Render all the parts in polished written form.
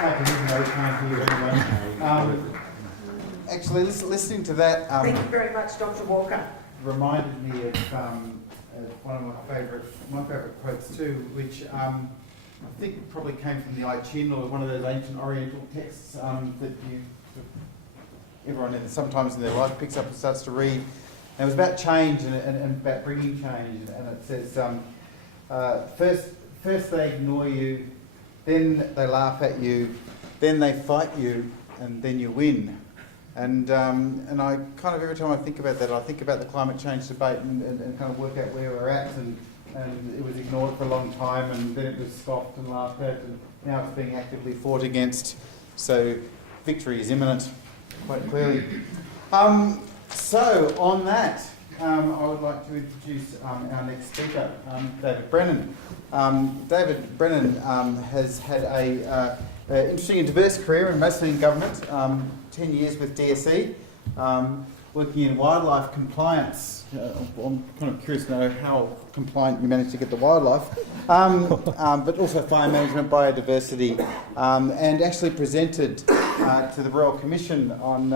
Actually, listening to that Thank you very much, Dr. Walker. reminded me of one of my favourite quotes too, which I think probably came from the I Ching, or one of those ancient Oriental texts that everyone sometimes in their life picks up and starts to read. And it was about change and about bringing change. And it says, first they ignore you, then they laugh at you, then they fight you, and then you win. And I kind of, every time I think about that, I think about the climate change debate and kind of work out where we're at. And it was ignored for a long time, and then it was scoffed and laughed at, and now it's being actively fought against. So victory is imminent, quite clearly. So on that, I would like to introduce our next speaker, David Brennan. David Brennan has had a interesting and diverse career, and mostly in government. 10 years with DSE, working in wildlife compliance. I'm kind of curious to know how compliant you managed to get the wildlife, but also fire management, biodiversity, and actually presented to the Royal Commission on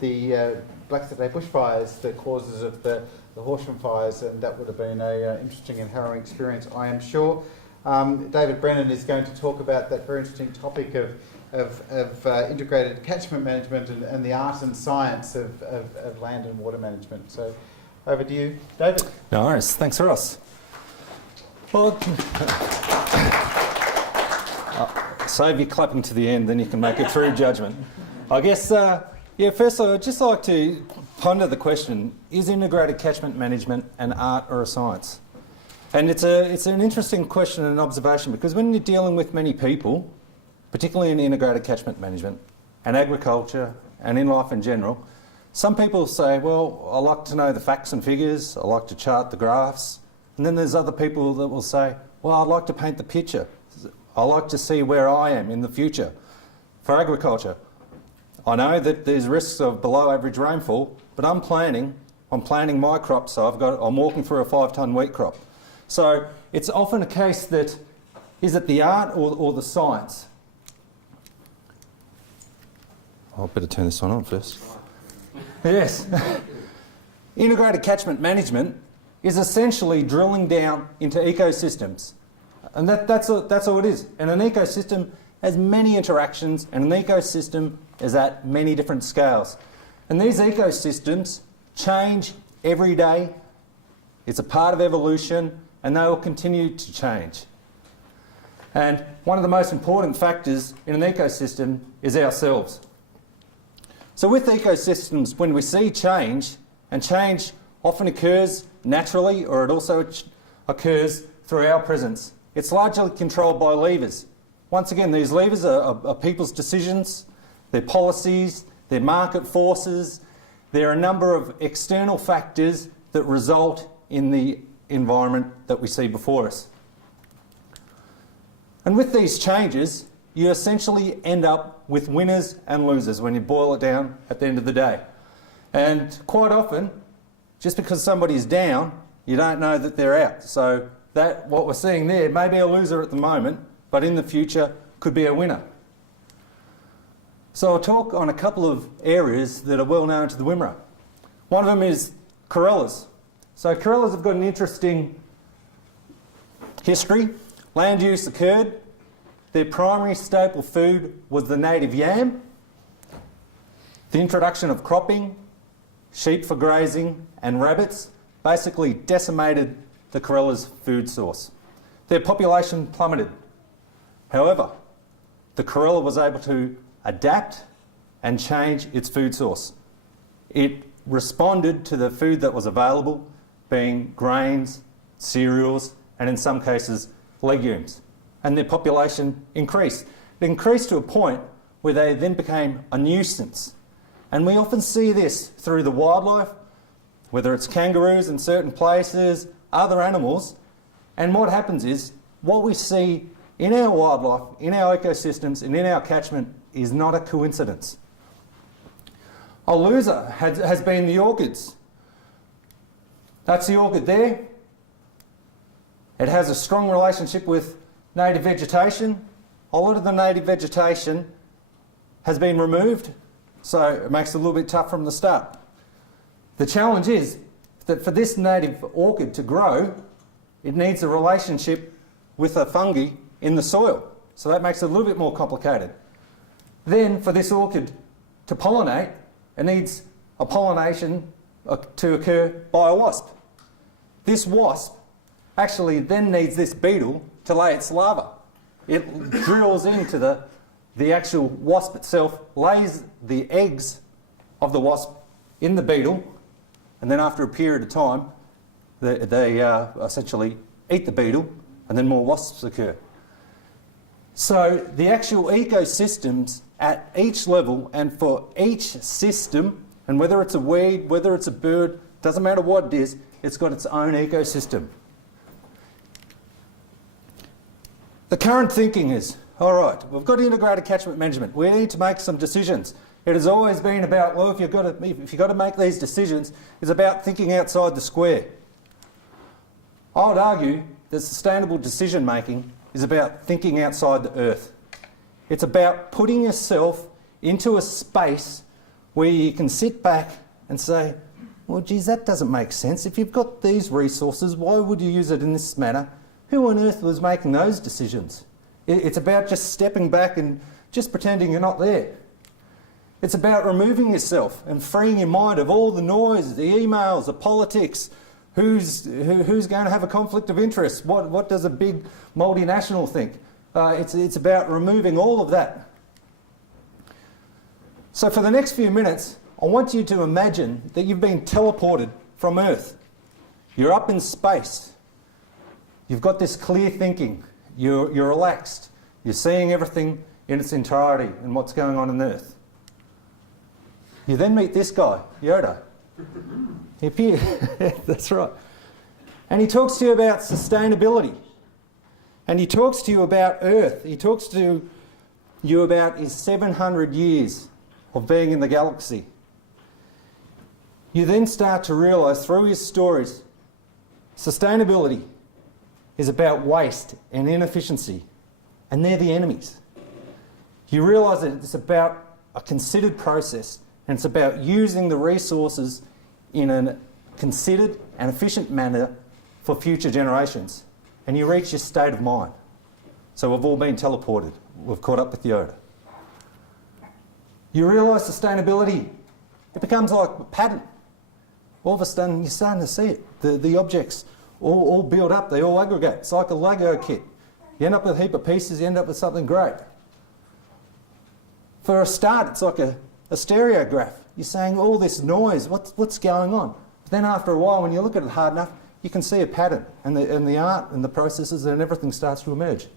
the Black Saturday bushfires, the causes of the Horsham fires, and that would have been an interesting and harrowing experience, I am sure. David Brennan is going to talk about that very interesting topic of integrated catchment management and the art and science of land and water management. So over to you, David. No worries. Thanks, Ross. Well, save your clapping to the end, then you can make a true judgment. I guess, first I'd just like to ponder the question, is integrated catchment management an art or a science? And it's an interesting question and observation, because when you're dealing with many people, particularly in integrated catchment management and agriculture and in life in general, some people say, well, I like to know the facts and figures, I like to chart the graphs. And then there's other people that will say, well, I'd like to paint the picture. I like to see where I am in the future. For agriculture, I know that there's risks of below average rainfall, but I'm planting my crop, so I'm walking through a 5-tonne wheat crop. So it's often a case that, is it the art or the science? I better turn this one on first. Yes. Integrated catchment management is essentially drilling down into ecosystems. And that's all it is. And an ecosystem has many interactions, and an ecosystem is at many different scales. And these ecosystems change every day. It's a part of evolution, and they will continue to change. And one of the most important factors in an ecosystem is ourselves. So with ecosystems, when we see change, and change often occurs naturally, or it also occurs through our presence, it's largely controlled by levers. Once again, these levers are people's decisions, their policies, their market forces. There are a number of external factors that result in the environment that we see before us. And with these changes, you essentially end up with winners and losers when you boil it down at the end of the day. And quite often, just because somebody's down, you don't know that they're out. So that what we're seeing there may be a loser at the moment, but in the future could be a winner. So I'll talk on a couple of areas that are well known to the Wimmera. One of them is corellas. So corellas have got an interesting history. Land use occurred. Their primary staple food was the native yam. The introduction of cropping, sheep for grazing, and rabbits basically decimated the corellas' food source. Their population plummeted. However, the corella was able to adapt and change its food source. It responded to the food that was available, being grains, cereals, and in some cases, legumes. And their population increased. It increased to a point where they then became a nuisance. And we often see this through the wildlife, whether it's kangaroos in certain places, other animals. And what happens is, what we see in our wildlife, in our ecosystems, and in our catchment is not a coincidence. A loser has been the orchids. That's the orchid there. It has a strong relationship with native vegetation. a lot of the native vegetation has been removed, so it makes it a little bit tough from the start. The challenge is that for this native orchid to grow, it needs a relationship with a fungi in the soil. So that makes it a little bit more complicated. Then for this orchid to pollinate, it needs a pollination to occur by a wasp. This wasp actually then needs this beetle to lay its larva. It drills into the actual wasp itself, lays the eggs of the wasp in the beetle, and then after a period of time, they essentially eat the beetle, and then more wasps occur. So the actual ecosystems at each level and for each system, and whether it's a weed, whether it's a bird, doesn't matter what it is, it's got its own ecosystem. The current thinking is, all right, we've got integrated catchment management. We need to make some decisions. It has always been about, well, if you've got to make these decisions, it's about thinking outside the square. I would argue that sustainable decision making is about thinking outside the earth. It's about putting yourself into a space where you can sit back and say, well, geez, that doesn't make sense. If you've got these resources, why would you use it in this manner? Who on earth was making those decisions? It's about just stepping back and just pretending you're not there. It's about removing yourself and freeing your mind of all the noise, the emails, the politics, who's going to have a conflict of interest, what does a big multinational think? It's about removing all of that. So for the next few minutes, I want you to imagine that you've been teleported from Earth. You're up in space. You've got this clear thinking. You're relaxed. You're seeing everything in its entirety and what's going on Earth. You then meet this guy, Yoda. He appears. That's right. And he talks to you about sustainability. And he talks to you about Earth. He talks to you about his 700 years of being in the galaxy. You then start to realise through his stories, sustainability is about waste and inefficiency, and they're the enemies. You realise that it's about a considered process, and it's about using the resources in a considered and efficient manner for future generations. And you reach your state of mind. So we've all been teleported. We've caught up with Yoda. You realise sustainability, it becomes like a pattern. All of a sudden you're starting to see it. The objects all build up, they all aggregate. It's like a Lego kit. You end up with a heap of pieces, you end up with something great. For a start, it's like a stereograph. You're saying all this noise, what's going on? But then after a while, when you look at it hard enough, you can see a pattern, and the art and the processes and everything starts to emerge.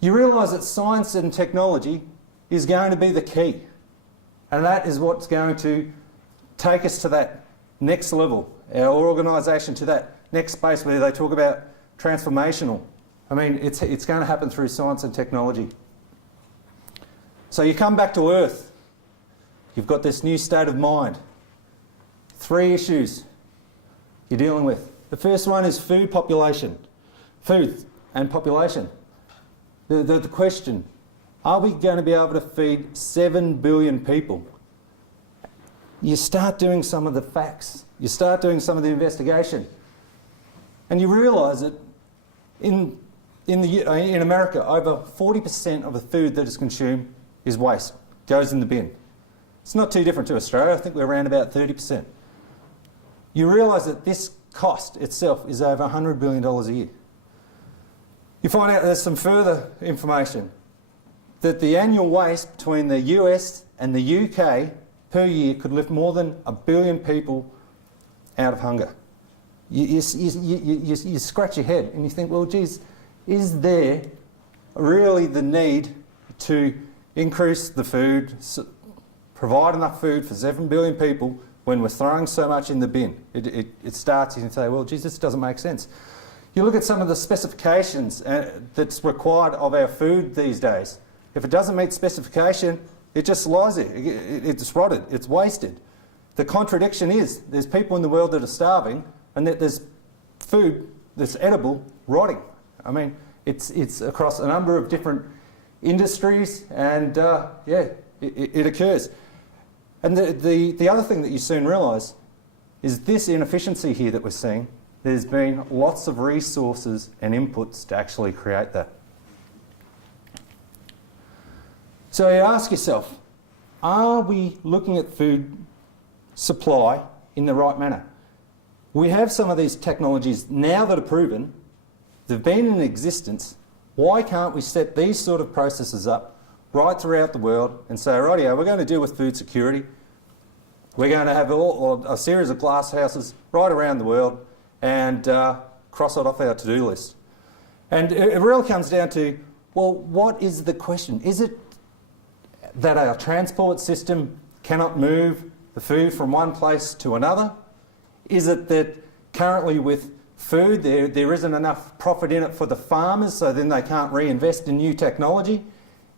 You realise that science and technology is going to be the key, and that is what's going to take us to that next level, our organisation to that next space where they talk about transformational. I mean, it's going to happen through science and technology. So you come back to Earth. You've got this new state of mind. 3 issues you're dealing with. The first one is food and population. The question, are we going to be able to feed 7 billion people? You start doing some of the facts. You start doing some of the investigation. And you realise that in America, over 40% of the food that is consumed is waste, goes in the bin. It's not too different to Australia. I think we're around about 30%. You realise that this cost itself is over $100 billion a year. You find out there's some further information that the annual waste between the US and the UK per year could lift more than 1 billion people out of hunger. You scratch your head and you think, well, geez, is there really the need to increase the food, provide enough food for 7 billion people when we're throwing so much in the bin? It starts, you can say, well, geez, this doesn't make sense. You look at some of the specifications that's required of our food these days. If it doesn't meet specification, it just lies there. It's rotted, it's wasted. The contradiction is there's people in the world that are starving and that there's food that's edible rotting. I mean, It's across a number of different industries, and it occurs. And the other thing that you soon realise is this inefficiency here that we're seeing. There's been lots of resources and inputs to actually create that. So you ask yourself, are we looking at food supply in the right manner? We have some of these technologies now that are proven, they've been in existence. Why can't we set these sort of processes up right throughout the world and say, rightio, we're going to deal with food security. We're going to have a series of glass houses right around the world and cross it off our to-do list. And it really comes down to, well, what is the question? Is it that our transport system cannot move the food from one place to another? Is it that currently with food there isn't enough profit in it for the farmers, so then they can't reinvest in new technology?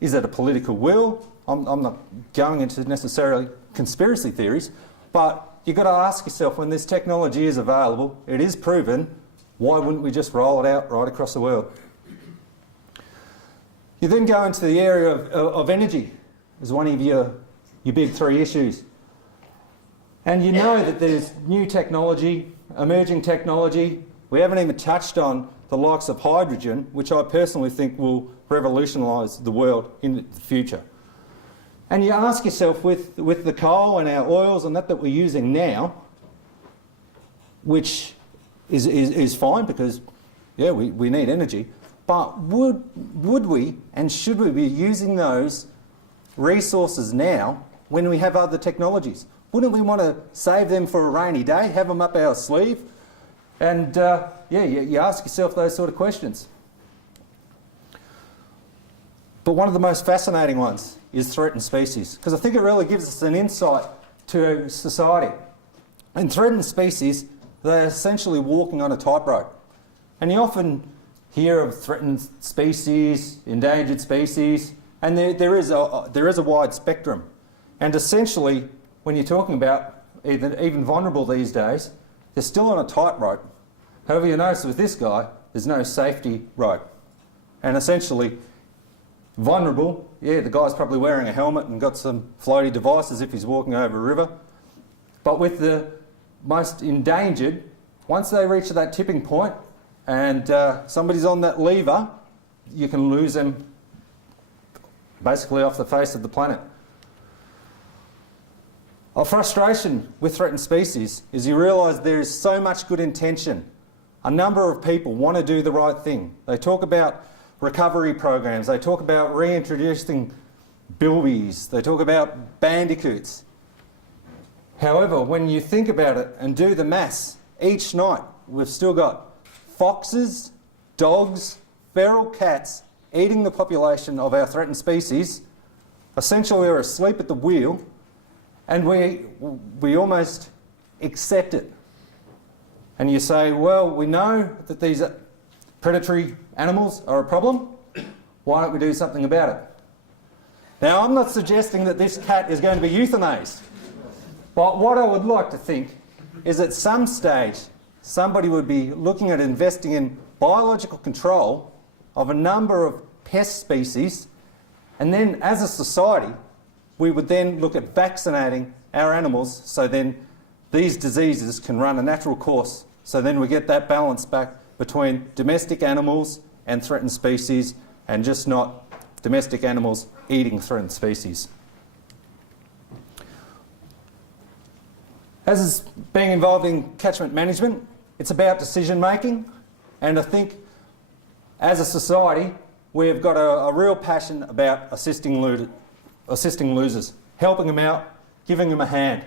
Is it a political will? I'm not going into necessarily conspiracy theories, but you've got to ask yourself, when this technology is available, it is proven, why wouldn't we just roll it out right across the world? You then go into the area of energy as one of your big three issues. And you know that there's new technology, emerging technology. We haven't even touched on the likes of hydrogen, which I personally think will revolutionise the world in the future. And you ask yourself, with the coal and our oils and that we're using now, which is fine because, yeah, we need energy, but would we and should we be using those resources now when we have other technologies? Wouldn't we want to save them for a rainy day, have them up our sleeve? And you ask yourself those sort of questions. But one of the most fascinating ones is threatened species, because I think it really gives us an insight to society. In threatened species, they're essentially walking on a tightrope. And you often hear of threatened species, endangered species, and there is a wide spectrum. And essentially, when you're talking about even vulnerable these days, they're still on a tightrope. However, you notice with this guy, there's no safety rope. And essentially, vulnerable, yeah, the guy's probably wearing a helmet and got some floaty devices if he's walking over a river. But with the most endangered, once they reach that tipping point and somebody's on that lever, you can lose them basically off the face of the planet. Our frustration with threatened species is you realise there is so much good intention. A number of people want to do the right thing. They talk about recovery programs, they talk about reintroducing bilbies, they talk about bandicoots. However, when you think about it and do the maths, each night we've still got foxes, dogs, feral cats eating the population of our threatened species. Essentially, we're asleep at the wheel, and we almost accept it. And you say, well, we know that these predatory animals are a problem. Why don't we do something about it? Now, I'm not suggesting that this cat is going to be euthanized. But what I would like to think is at some stage, somebody would be looking at investing in biological control of a number of pest species, and then as a society, we would then look at vaccinating our animals so then these diseases can run a natural course. So then we get that balance back between domestic animals and threatened species, and just not domestic animals eating threatened species. As is being involved in catchment management, it's about decision making, and I think as a society we've got a real passion about assisting losers, helping them out, giving them a hand.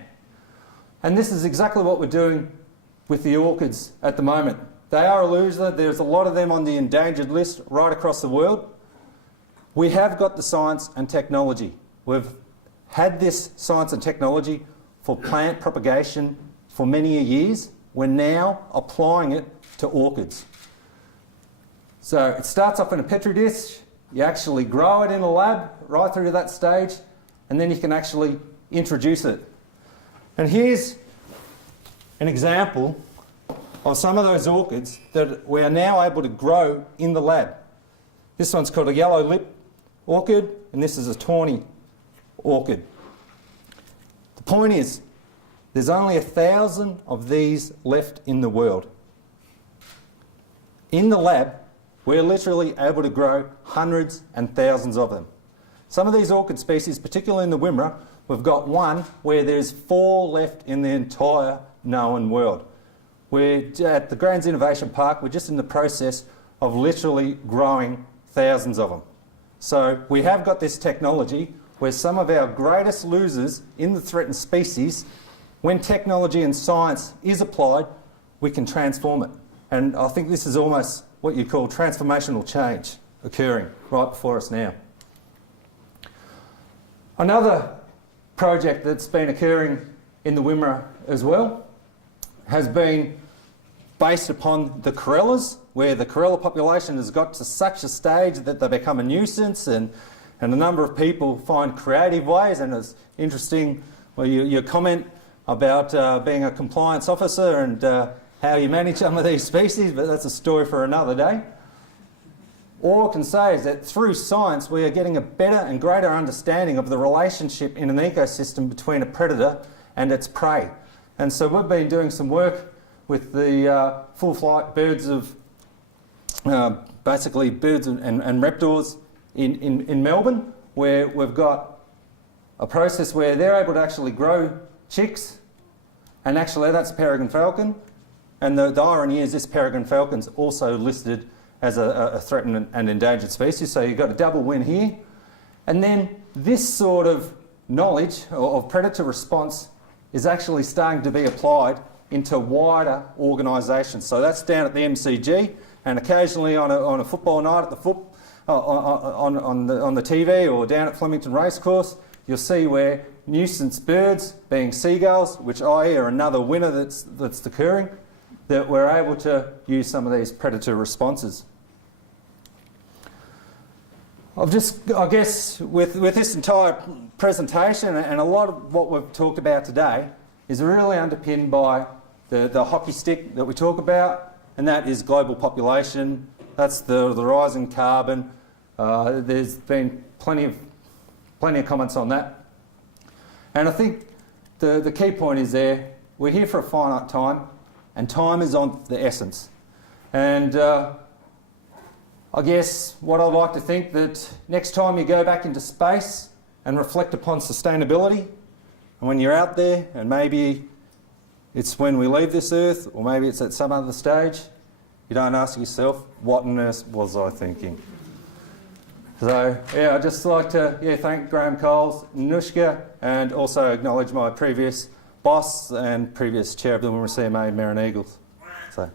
And this is exactly what we're doing with the orchids at the moment. They are a loser. There's a lot of them on the endangered list right across the world. We have got the science and technology. We've had this science and technology for plant propagation for many years. We're now applying it to orchids. So it starts off in a petri dish, you actually grow it in a lab right through to that stage, and then you can actually introduce it. And here's an example of some of those orchids that we are now able to grow in the lab. This one's called a yellow lip orchid, and this is a tawny orchid. The point is, there's only 1,000 of these left in the world. In the lab, we're literally able to grow hundreds and thousands of them. Some of these orchid species, particularly in the Wimmera, we've got one where there's 4 left in the entire known world. We're at the Grains Innovation Park, we're just in the process of literally growing thousands of them. So we have got this technology where some of our greatest losers in the threatened species, when technology and science is applied, we can transform it. And I think this is almost what you call transformational change occurring right before us now. Another project that's been occurring in the Wimmera as well has been based upon the corellas, where the corella population has got to such a stage that they become a nuisance, and a number of people find creative ways. And it's interesting, well, your comment about being a compliance officer and how you manage some of these species, but that's a story for another day. All I can say is that through science we are getting a better and greater understanding of the relationship in an ecosystem between a predator and its prey. And so we've been doing some work with the full flight birds of, basically birds and reptiles in Melbourne, where we've got a process where they're able to actually grow chicks, and actually that's peregrine falcon. And the irony is this peregrine falcon's also listed as a threatened and endangered species, so you've got a double win here. And then this sort of knowledge of predator response is actually starting to be applied into wider organisations. So that's down at the MCG, and occasionally on a football night at the on the TV or down at Flemington Racecourse, you'll see where nuisance birds, being seagulls, which I are another winner that's occurring, that we're able to use some of these predator responses. I guess with this entire presentation and a lot of what we've talked about today is really underpinned by the hockey stick that we talk about, and that is global population. That's the rise in carbon. There's been plenty of comments on that. And I think the key point is there, we're here for a finite time, and time is on the essence. And I guess what I'd like to think that next time you go back into space and reflect upon sustainability, and when you're out there, and maybe it's when we leave this earth, or maybe it's at some other stage, you don't ask yourself, what on earth was I thinking? So, yeah, I'd just like to thank Graham Coles, Nushka, and also acknowledge my previous boss and previous chair of the Wimmera CMA, Merrin Eagles. So,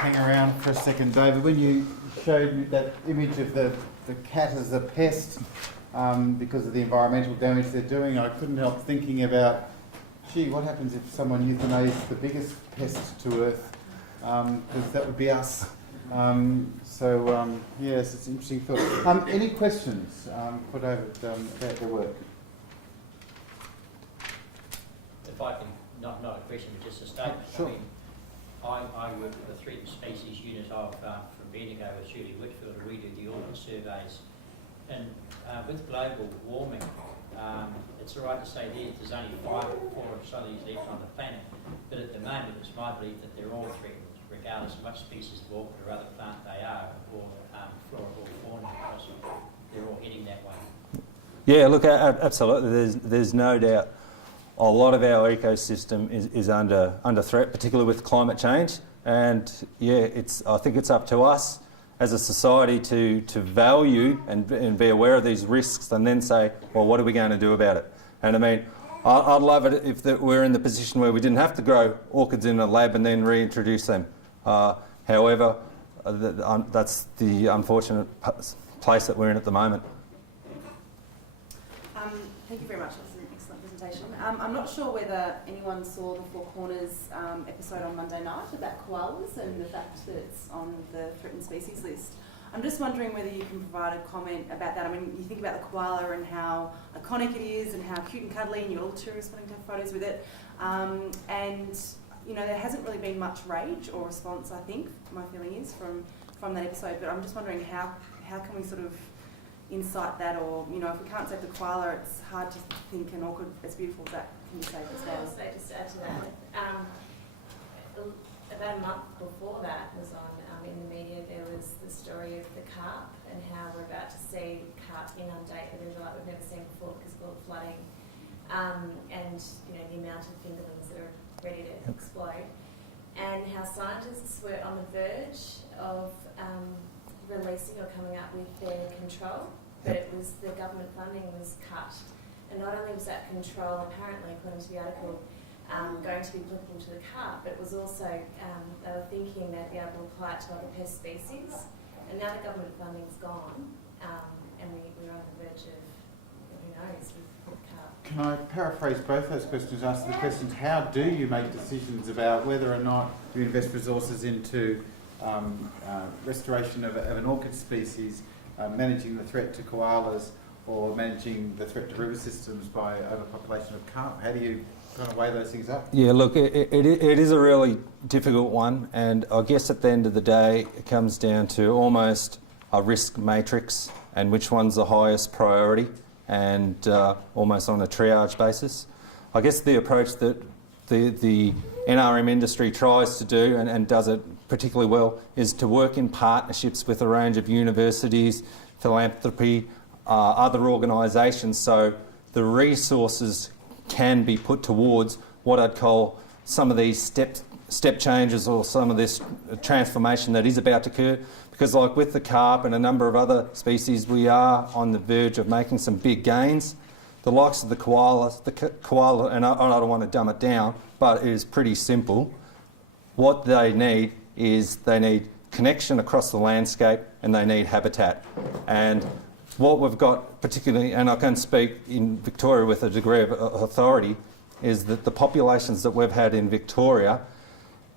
Hang around for a second, David. When you showed me that image of the cat as a pest because of the environmental damage they're doing, I couldn't help thinking about, gee, what happens if someone euthanized the biggest pest to Earth? Because that would be us. Yes, it's an interesting thought. Any questions for David about the work? If I can, not a question, but just a statement. Sure. I mean, I work with the threatened species unit of from Bendigo with Shirley Whitfield, and we do the orchid surveys. And with global warming, it's all right to say there's only 4 of these left on the planet, but at the moment it's my belief that they're all threatened, regardless of what species of orchid or other plant they are, or flora or fauna, because they're all heading that way. Yeah, look, absolutely. There's no doubt a lot of our ecosystem is under threat, particularly with climate change. And yeah, I think it's up to us as a society to value and be aware of these risks, and then say, well, what are we going to do about it? And I mean, I'd love it if we're in the position where we didn't have to grow orchids in a lab and then reintroduce them. However, that's the unfortunate place that we're in at the moment. Thank you very much. That was an excellent presentation. I'm not sure whether anyone saw the Four Corners episode on Monday night about koalas and the fact that it's on the threatened species list. I'm just wondering whether you can provide a comment about that. I mean, you think about the koala and how iconic it is and how cute and cuddly, and you're all tourists wanting to have photos with it. And you know, there hasn't really been much rage or response, I think, my feeling is, from that episode, but I'm just wondering how can we sort of incite that, or, you know, if we can't save the koala, it's hard to think an orchid as beautiful as that can be saved as well. Also, just to add to that, about a month before that was on in the media, there was the story of the carp and how we're about to see carp inundate the river like we've never seen before because of all the flooding, and you know, the amount of fingerlings that are ready to explode, and how scientists were on the verge of releasing or coming up with their control, but it was the government funding was cut, and not only was that control apparently, according to the article, going to be applicable to the carp, but it was also, they were thinking they'd be able to apply it to other pest species. And now the government funding's gone, and we're on the verge of, who knows, with carp. Can I paraphrase both those questions? Ask the questions: how do you make decisions about whether or not you invest resources into restoration of an orchid species, managing the threat to koalas, or managing the threat to river systems by overpopulation of carp? How do you kind of weigh those things up? Yeah, look, it is a really difficult one, and I guess at the end of the day it comes down to almost a risk matrix and which one's the highest priority, and almost on a triage basis. I guess the approach that the NRM industry tries to do and does it particularly well is to work in partnerships with a range of universities, philanthropy, other organisations, so the resources can be put towards what I'd call some of these step changes or some of this transformation that is about to occur. Because like with the carp and a number of other species, we are on the verge of making some big gains. The likes of the koala, and I don't want to dumb it down, but it is pretty simple. What they need is they need connection across the landscape and they need habitat. And what we've got particularly, and I can speak in Victoria with a degree of authority, is that the populations that we've had in Victoria,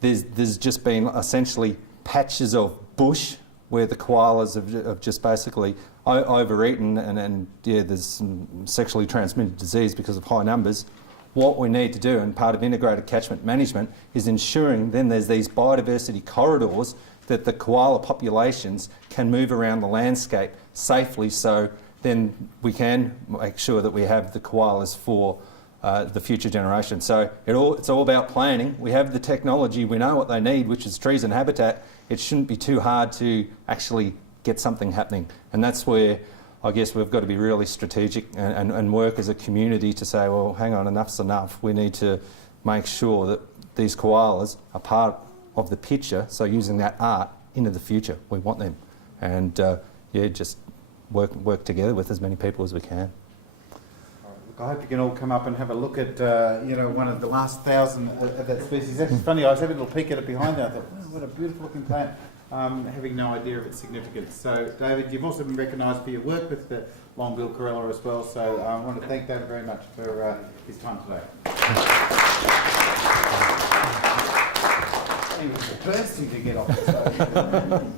there's just been essentially patches of bush where the koalas have just basically overeaten, and yeah, there's some sexually transmitted disease because of high numbers. What we need to do, and part of integrated catchment management, is ensuring then there's these biodiversity corridors that the koala populations can move around the landscape safely, so then we can make sure that we have the koalas for the future generation. So it's all about planning. We have the technology, we know what they need, which is trees and habitat. It shouldn't be too hard to actually get something happening. And that's where I guess we've got to be really strategic and work as a community to say, well, hang on, enough's enough. We need to make sure that these koalas are part of the picture, so using that art into the future. We want them. And yeah, just work together with as many people as we can. Look, I hope you can all come up and have a look at one of the last 1,000 of that species. It's funny, I was having a little peek at it behind there. I thought, wow, what a beautiful looking plant, having no idea of its significance. So David, you've also been recognised for your work with the long-billed corella as well, so I want to thank David very much for his time today. He was bursting to get off the stage.